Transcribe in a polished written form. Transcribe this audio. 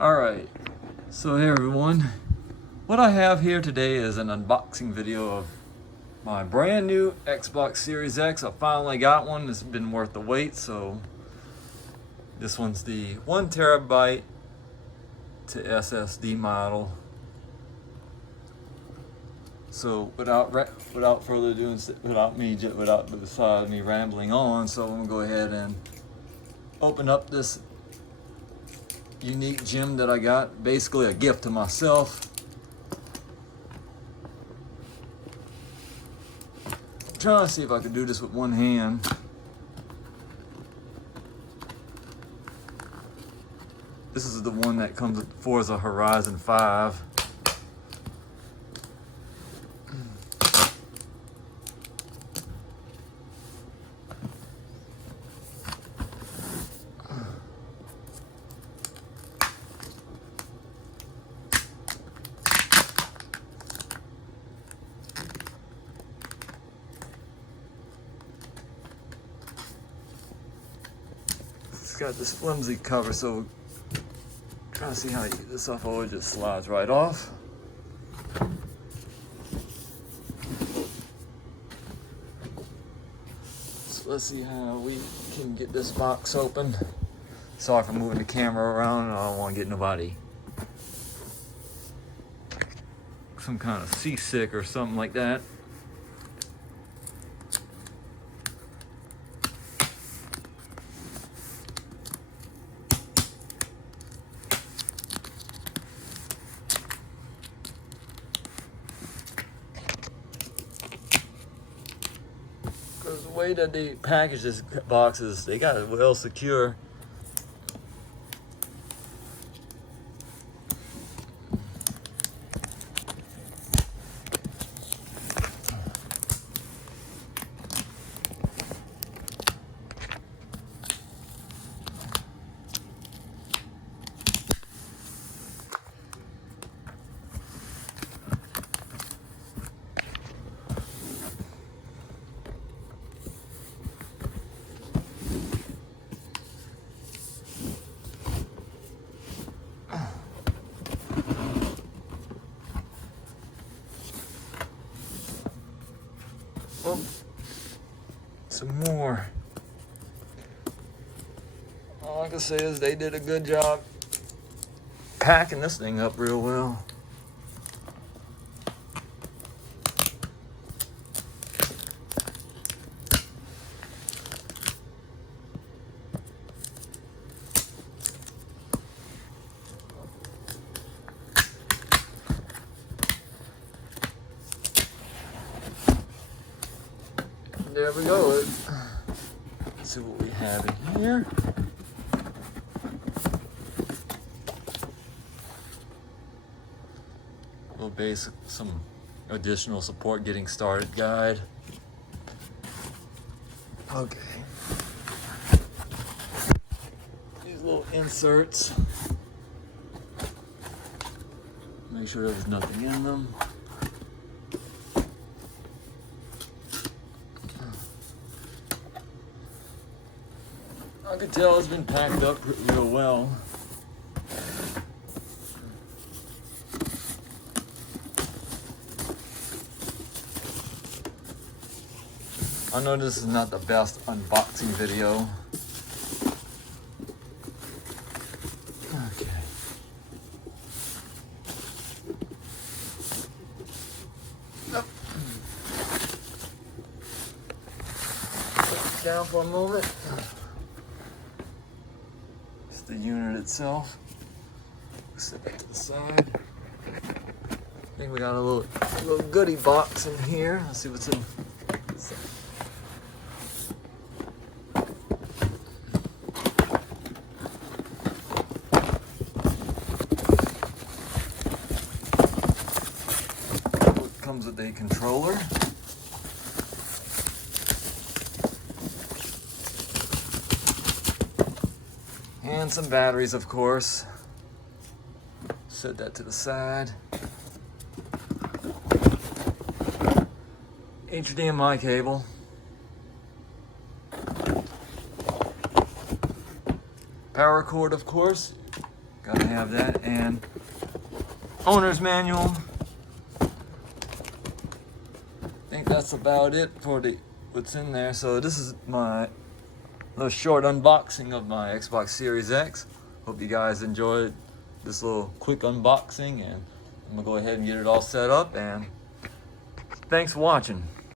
Alright, so hey everyone, what I have here today is an unboxing video of my brand new Xbox Series X. I finally got one. It's been worth the wait. So this one's the 1TB to SSD model. So without further ado, without the side of me rambling on, so I'm gonna go ahead and open up this unique gem that I got, basically a gift to myself. I'm trying to see if I can do this with one hand. This is the one that comes with Forza Horizon 5. It's got this flimsy cover, so trying to see how you get this off. Oh, it just slides right off. So let's see how we can get this box open. Sorry for moving the camera around. I don't want to get nobody some kind of seasick or something like that. Because the way that they package this box is, they got it well secure. Oh, some more. All I can say is they did a good job packing this thing up real well. There we go. Let's see what we have in here. A little basic, some additional support getting started guide. Okay. These little inserts. Make sure there's nothing in them. I can tell it's been packed up real well. I know this is not the best unboxing video. Okay. Nope. Put it down for a moment. The unit itself. Set it to the side. I think we got a little goodie box in here. Let's see what's in. It comes with a controller. And some batteries, of course. Set that to the side. HDMI cable. Power cord, of course. Gotta have that, and owner's manual. I think that's about it for what's in there. So this is my little short unboxing of my Xbox Series X. Hope you guys enjoyed this little quick unboxing, and I'm gonna go ahead and get it all set up, and thanks for watching.